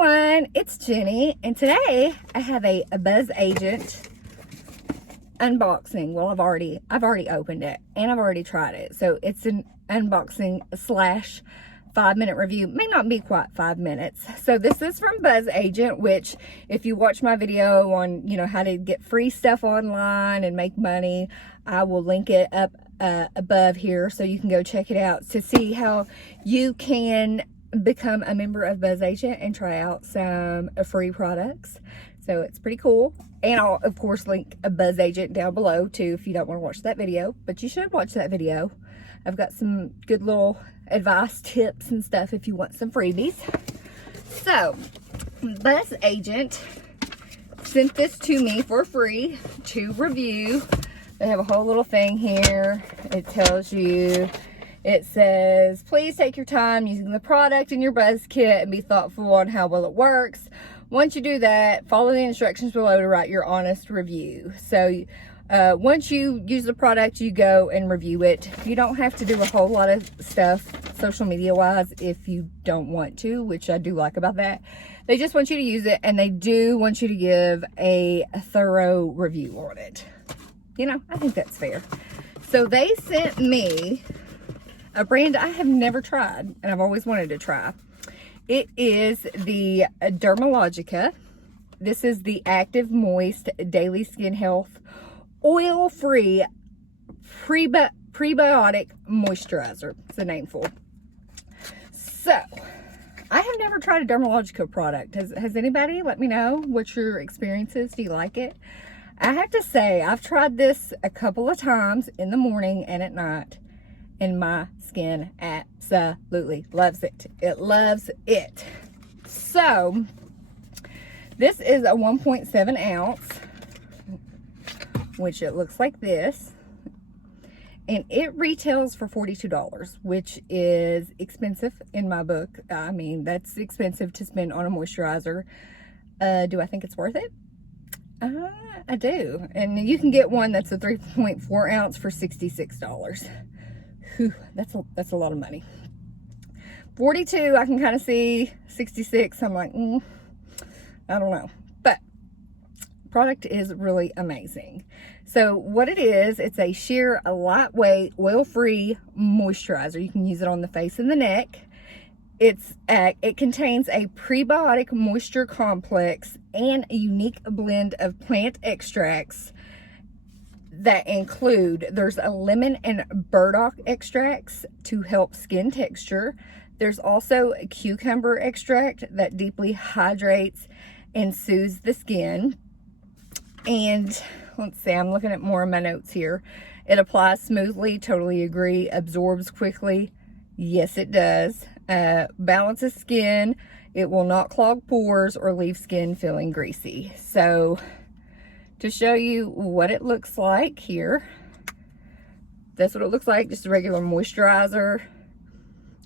everyone, it's Jenny, and today I have a Bzzagent unboxing. Well, I've already opened it and I've already tried it, so it's an unboxing slash 5-minute review. May not be quite 5 minutes. So this is from Bzzagent, which if you watch my video on how to get free stuff online and make money, I will link it up above here so you can go check it out to see how you can become a member of Bzzagent and try out some free products. So it's pretty cool. And I'll of course link a Bzzagent down below too if you don't want to watch that video, but you should watch that video. I've got some good little advice, tips and stuff if you want some freebies. So Bzzagent sent this to me for free to review. They have a whole little thing here. It tells you, it says, please take your time using the product in your Buzz kit and be thoughtful on how well it works. Once you do that, follow the instructions below to write your honest review. So once you use the product, you go and review it. You don't have to do a whole lot of stuff social media wise if you don't want to, which I do like about that. They just want you to use it, and they do want you to give a thorough review on it. I think that's fair. So they sent me a brand I have never tried and I've always wanted to try. It is the Dermalogica. This is the Active Moist Daily Skin Health Oil-Free Prebiotic Moisturizer. It's the name for it. So I have never tried a Dermalogica product. Has anybody? Let me know what your experience is. Do you like it? I have to say, I've tried this a couple of times in the morning and at night, and my skin absolutely loves it. It loves it. So, this is a 1.7 ounce, which it looks like this, and it retails for $42, which is expensive in my book. I mean, that's expensive to spend on a moisturizer. Do I think it's worth it? I do. And you can get one that's a 3.4 ounce for $66. Whew, that's a lot of money. 42, I can kind of see. 66, I'm like, I don't know. But product is really amazing. So what it is, it's a sheer, lightweight, oil-free moisturizer. You can use it on the face and the neck. It contains a prebiotic moisture complex and a unique blend of plant extracts that include, there's a lemon and burdock extracts to help skin texture. There's also a cucumber extract that deeply hydrates and soothes the skin. And let's see, I'm looking at more of my notes here. It applies smoothly, totally agree. Absorbs quickly. Yes, it does. Balances skin. It will not clog pores or leave skin feeling greasy. So to show you what it looks like here, that's what it looks like, just a regular moisturizer.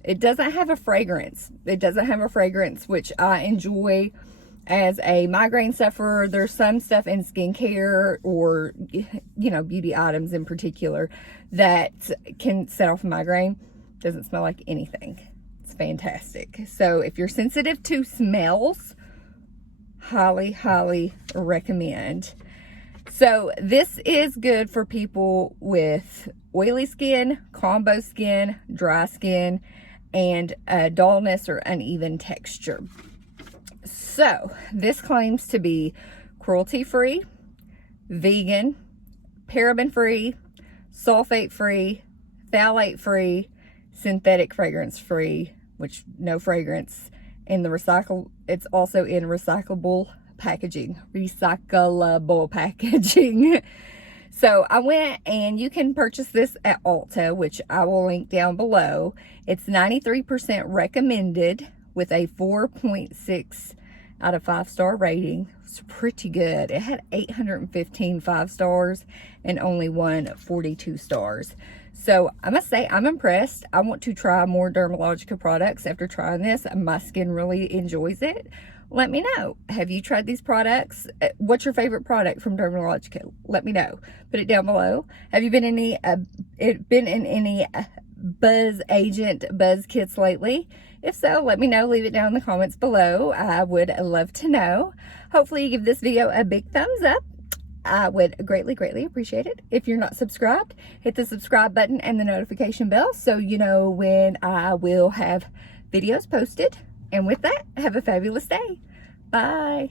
It doesn't have a fragrance. It doesn't have a fragrance, which I enjoy as a migraine sufferer. There's some stuff in skincare or beauty items in particular that can set off a migraine. Doesn't smell like anything. It's fantastic. So if you're sensitive to smells, highly recommend. So this is good for people with oily skin, combo skin, dry skin, and dullness or uneven texture. So this claims to be cruelty-free, vegan, paraben-free, sulfate-free, phthalate-free, synthetic fragrance-free, which no fragrance, and it's also in recyclable packaging. So I went, and you can purchase this at Ulta, which I will link down below. It's 93% recommended with a 4.6 out of 5-star rating. It's pretty good. It had 815 5 stars and only 42 stars. So I must say, I'm impressed. I want to try more Dermalogica products after trying this. My skin really enjoys it. Let me know. Have you tried these products? What's your favorite product from Dermalogica? Let me know. Put it down below. Have you been in any Bzzagent Buzz kits lately? If so, let me know. Leave it down in the comments below. I would love to know. Hopefully you give this video a big thumbs up. I would greatly, greatly appreciate it. If you're not subscribed, hit the subscribe button and the notification bell so you know when I will have videos posted. And with that, have a fabulous day. Bye.